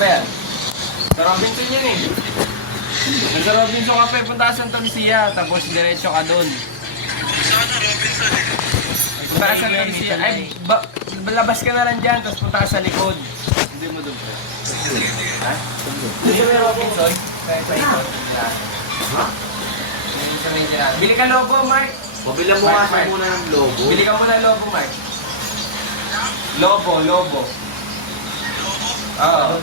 ba yan? Sa Robinson yun eh. Sa Robinson ka pa, punta ka sa Santa Lucia, tapos diretso ka doon. Saan na Robinson eh? Punta ka sa Santa Lucia, ay, labas ka na lang dyan, tapos punta ka sa likod. Hindi mo doon. Ha? Hindi mo yung Robinson? Sa ikot. Ha? Bili ka logo, Mark. Pabila mo nga siya muna ng logo. Bili ka muna logo, Mark. Lobo. Oo.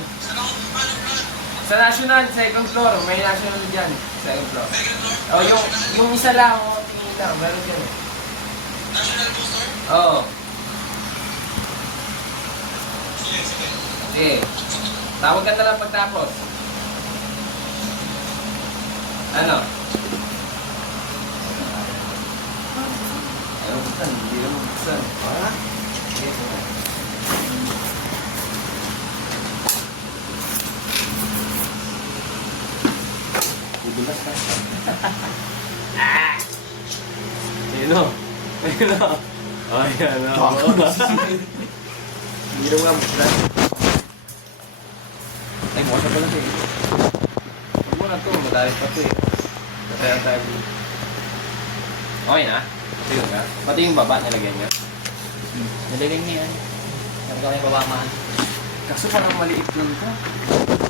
Sa National, second floor. May National dyan. Second floor. Oh, yung isa lang. Oh, tingin lang. Meron dyan eh. National Bookstore? Oo. Sige. Sige. Tawag ka na lang pagtapos. Ano? Ayaw buksan. Hindi na buksan. Ha? Sige, sige. Budulas ka. Ayun o. Ayan o. Hindi na mga buksan. Ay, mukha siya pala siya. Huwag mo na ito. Madalit pa ito eh. Katayan tayo. Okay na? Sige na. Pati yung baba nilagyan niya. Nalagyan niya yan. Sabi ko kayo pabamaan. Kaso parang maliit lang ito.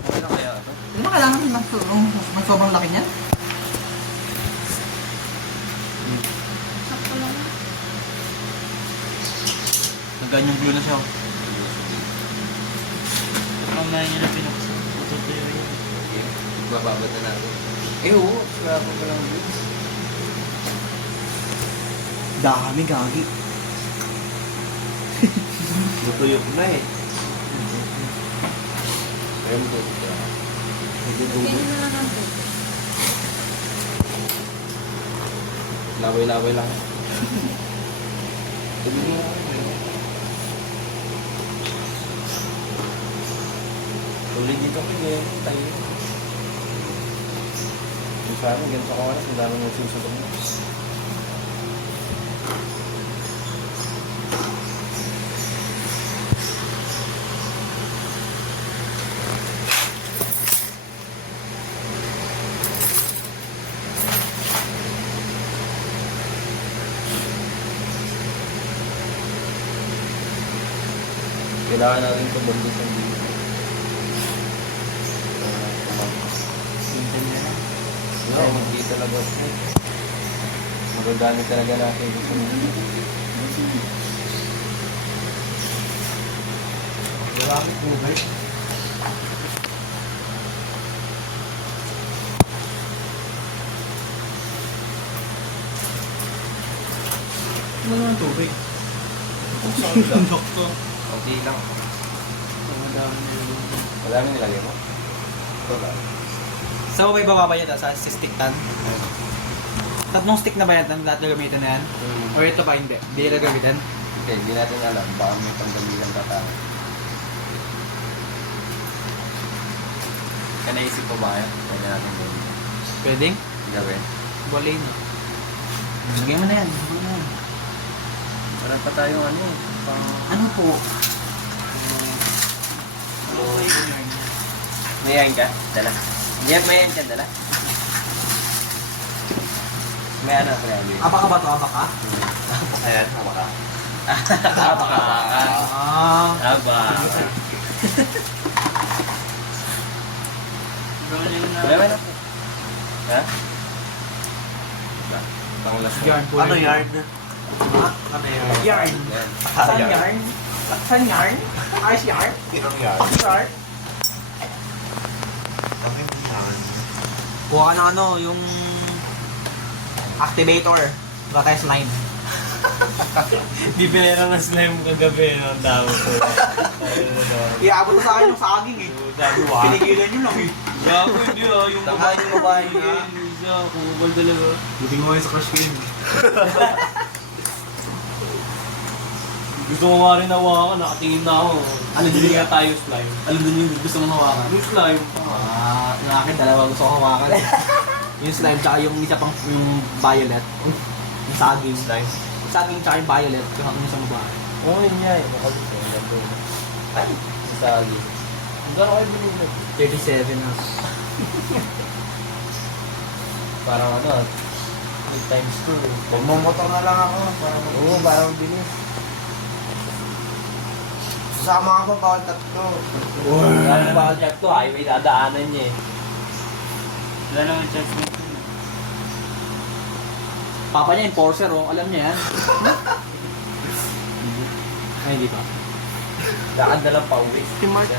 Okay na kaya ito? Hindi mo kailangan ng sobrang laki niyan? Nagganyan yung glue na siya. Mamaya niya na pinaksa. Tutuyo yun. Bababad na natin. Eh oo. Wala pa lang yun. Dami, gagi. Tutuyok na eh. Ayaw mo ito. Laway-laway lang. Sabi mo nga. Tuloy dito ko yun. Tayo. Yung sa amin, ganito ka oras. Ang dami mong susunod mo. Kailangan natin ito bundok ng dito. Pintan niya na. No, hindi talaga. Magagamit talaga natin ito. Marami po ba eh? Ano naman tubig? Tundok to. Okay lang. Madami nilagay mo? Ito lang. Saan mo ba ibabayad sa stick tan? Tatlong stick na ba yan? Lahat na gamitin na yan? Or ito pa hindi? Hindi na gamitin? Okay, hindi natin alam. Baka may pangdamilang tatang. Kaya naisip ko ba yan? Pwede natin gawin. Pwedeng? Gawin. Bolay na. Lagay mo na yan. Lagay mo na yan. Meron pa tayong ano. Ano po? Mayayin ka? Dala. Mayayin ka, dala. May ano pa yan. Abaka ba ito? Abaka? Ayan, haba ka. Haba ka. Ah. Haba. Wala na po. Ha? Panglas mo. Yarn po. Ano yard? Ha? Ano yard? Yarn. Yan. Sun yarn? Sun yarn? Ice yarn? Kinong yard? Ice yarn? Ano yung yard? Kuha ka ng ano, yung activator. Kuha tayo slime. Di pinera ng slime kagabi ng tao ko. Iabot ko sa akin yung saging eh. Sabi wa. Pinigilan yun lang eh. Gago hindi yung Tanga yung babae niya. Kumubal talaga. Buti mo ngayon sa crush ko yun. Gusto ko nga rin hawakan, nakatingin na ako. Ano, Hindi nga tayo slime. Alam doon yung gusto mong hawakan. Yung slime. Yung akin, dalawa gusto ko hawakan. Yung slime, tsaka yung isa pang yung violet. Yung saging. Slime. Yung saging tsaka yung violet, yung isa mong bahay. Oo, yun nga eh. Makalito. Ay, sali. Magkano kayo binili? 37 na. Parang ano, 3 times 2. Magmumotor na lang ako para Oo, parang bilis. Sasama ako bawal tatlo. Lalo ba ang to, highway dadaanan niya eh. Wala naman chance mo. Papa niya, enforcer, oh. Alam niya yan. Ay, hindi pa. Lakad na lang pa uwi. Si Mark.